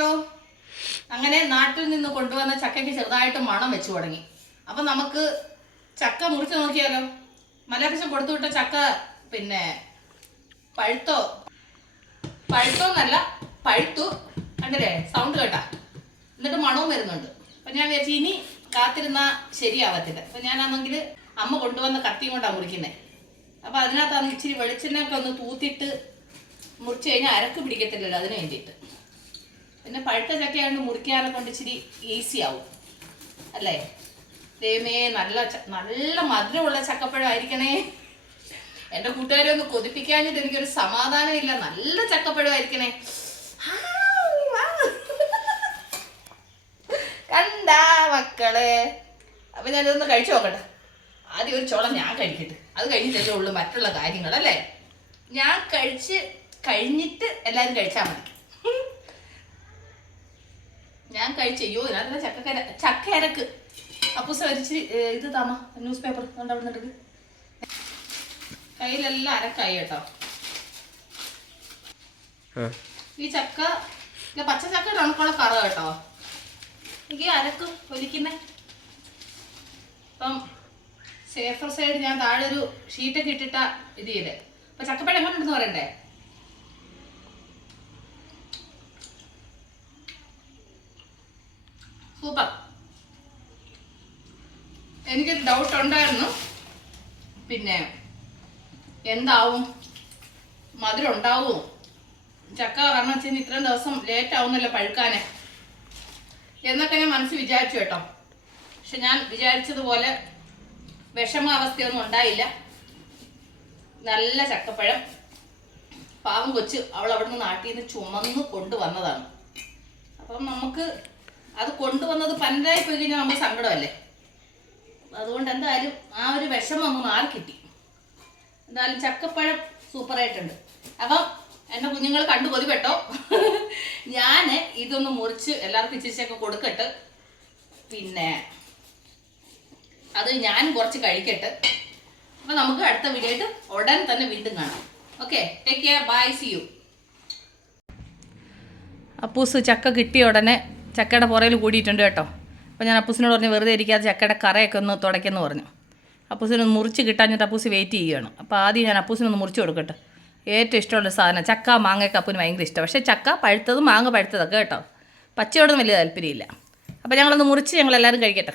Hello. അങ്ങനെ നാട്ടിൽ നിന്ന് കൊണ്ടുവന്ന ചക്കയ്ക്ക് ചെറുതായിട്ട് മണം വെച്ചു തുടങ്ങി. അപ്പം നമുക്ക് ചക്ക മുറിച്ച് നോക്കിയാലോ. മലയാളം കൊടുത്തു വിട്ട ചക്ക പിന്നെ പഴുത്തോന്നല്ല പഴുത്തു കണ്ടില്ലേ, സൗണ്ട് കേട്ടാ. എന്നിട്ട് മണവും വരുന്നുണ്ട്. അപ്പം ഞാൻ വിചാരിച്ചു ഇനി കാത്തിരുന്നാൽ ശരിയാവത്തില്ല. അപ്പം ഞാനാണെങ്കിൽ അമ്മ കൊണ്ടുവന്ന കത്തിയും കൊണ്ടാണ് മുറിക്കുന്നത്. അപ്പം അതിനകത്താണ് ഇച്ചിരി വെളിച്ചെണ്ണയൊക്കെ ഒന്ന് തൂത്തിട്ട് മുറിച്ച് കഴിഞ്ഞാൽ അരക്ക് പിടിക്കത്തില്ലല്ലോ, അതിന് വേണ്ടിയിട്ട്. പിന്നെ പഴുത്ത ചക്കയാണ്ട് മുറിക്കാനെ കൊണ്ട് ഇച്ചിരി ഈസി ആവും അല്ലേ. ദൈവമേ, നല്ല മധുരമുള്ള ചക്കപ്പഴമായിരിക്കണേ. എൻ്റെ കൂട്ടുകാരെ ഒന്ന് കൊതിപ്പിക്കാഞ്ഞിട്ട് എനിക്കൊരു സമാധാനമില്ല. നല്ല ചക്കപ്പഴമായിരിക്കണേ. കണ്ടാ മക്കളെ. അപ്പൊ ഞാനിതൊന്ന് കഴിച്ചു നോക്കട്ടെ. ആദ്യം ഒരു ചോളം ഞാൻ കഴിക്കട്ടെ, അത് കഴിഞ്ഞിട്ടല്ലേ ഉള്ളൂ മറ്റുള്ള കാര്യങ്ങൾ അല്ലേ. ഞാൻ കഴിഞ്ഞിട്ട് എല്ലാവരും കഴിച്ചാൽ മതി. ഞാൻ കഴിച്ചയ്യോ നല്ല ചക്ക അരക്ക്. അപ്പൂസ വരിച്ച് ഇത് താമ ന്യൂസ് പേപ്പർ കൊണ്ടവിടുന്നുണ്ട്. കയ്യിലെല്ലാം അരക്കായി കേട്ടോ. ഈ ചക്ക പച്ച ചക്ക ഉണക്കുള്ള കറ കേട്ടോ. എനിക്ക് അരക്ക് ഒലിക്കുന്നേ. അപ്പം സേഫർ സൈഡ് ഞാൻ താഴെ ഒരു ഷീറ്റൊക്കെ ഇട്ടിട്ട ഇത് ചെയ്തേ. അപ്പൊ ചക്കപ്പഴം എങ്ങനെ ഉണ്ടെന്ന് പറയണ്ടേ. സൂപ്പർ. എനിക്കൊരു ഡൗട്ട് ഉണ്ടായിരുന്നു, പിന്നെ എന്താവും, മധുരം ഉണ്ടാവുമോ ചക്ക. കാരണം വെച്ച് കഴിഞ്ഞാൽ ഇത്രയും ദിവസം ലേറ്റ് ആവുന്നല്ലോ പഴുക്കാനെ എന്നൊക്കെ ഞാൻ മനസ്സിൽ വിചാരിച്ചു കേട്ടോ. പക്ഷെ ഞാൻ വിചാരിച്ചതുപോലെ വിഷമാവസ്ഥയൊന്നും ഉണ്ടായില്ല. നല്ല ചക്കപ്പഴം. പാവം കൊച്ച് അവൾ അവിടുന്ന് നാട്ടിൽ നിന്ന് ചുമന്ന് കൊണ്ടുവന്നതാണ്. അപ്പം നമുക്ക് അത് കൊണ്ടുവന്നത് പന്നരായി പോയി കഴിഞ്ഞാൽ നമുക്ക് സങ്കടമല്ലേ. അതുകൊണ്ട് എന്തായാലും ആ ഒരു വിഷമം അങ്ങ് മാറി കിട്ടി. എന്തായാലും ചക്കപ്പഴം സൂപ്പറായിട്ടുണ്ട്. അപ്പം എൻ്റെ കുഞ്ഞുങ്ങൾ കണ്ടു കൊതിപ്പെട്ടോ. ഞാൻ ഇതൊന്ന് മുറിച്ച് എല്ലാവർക്കും ഇച്ചിരിച്ചൊക്കെ കൊടുക്കട്ടെ. പിന്നെ അത് ഞാൻ കുറച്ച് കഴിക്കട്ടെ. അപ്പം നമുക്ക് അടുത്ത വീഡിയോ ആയിട്ട് ഉടൻ തന്നെ വീണ്ടും കാണാം. Okay, take care, bye, see you. Appoos ചക്ക കിട്ടിയ ഉടനെ ചക്കയുടെ പുറയിൽ കൂടിയിട്ടുണ്ട് കേട്ടോ. അപ്പോൾ ഞാൻ അപ്പൂസിനോട് പറഞ്ഞു വെറുതെ ഇരിക്കാതെ ചക്കയുടെ കറയൊക്കെ ഒന്ന് തുടയ്ക്കെന്ന് പറഞ്ഞു. അപ്പൂസിനൊന്ന് മുറിച്ച് കിട്ടാഞ്ഞിട്ട് അപ്പൂസ് വെയിറ്റ് ചെയ്യുകയാണ്. അപ്പോൾ ആദ്യം ഞാൻ അപ്പൂസിനൊന്ന് മുറിച്ച് കൊടുക്കട്ടെ. ഏറ്റവും ഇഷ്ടമുള്ള സാധനം ചക്ക. മാങ്ങയൊക്കെ അപ്പൂന് ഭയങ്കര ഇഷ്ടം. പക്ഷേ ചക്ക പഴുത്തതും മാങ്ങ പഴുത്തതൊക്കെ കേട്ടോ. പച്ചയോടൊന്നും വലിയ താല്പര്യമില്ല. അപ്പോൾ ഞങ്ങളൊന്ന് മുറിച്ച് ഞങ്ങളെല്ലാവരും കഴിക്കട്ടെ.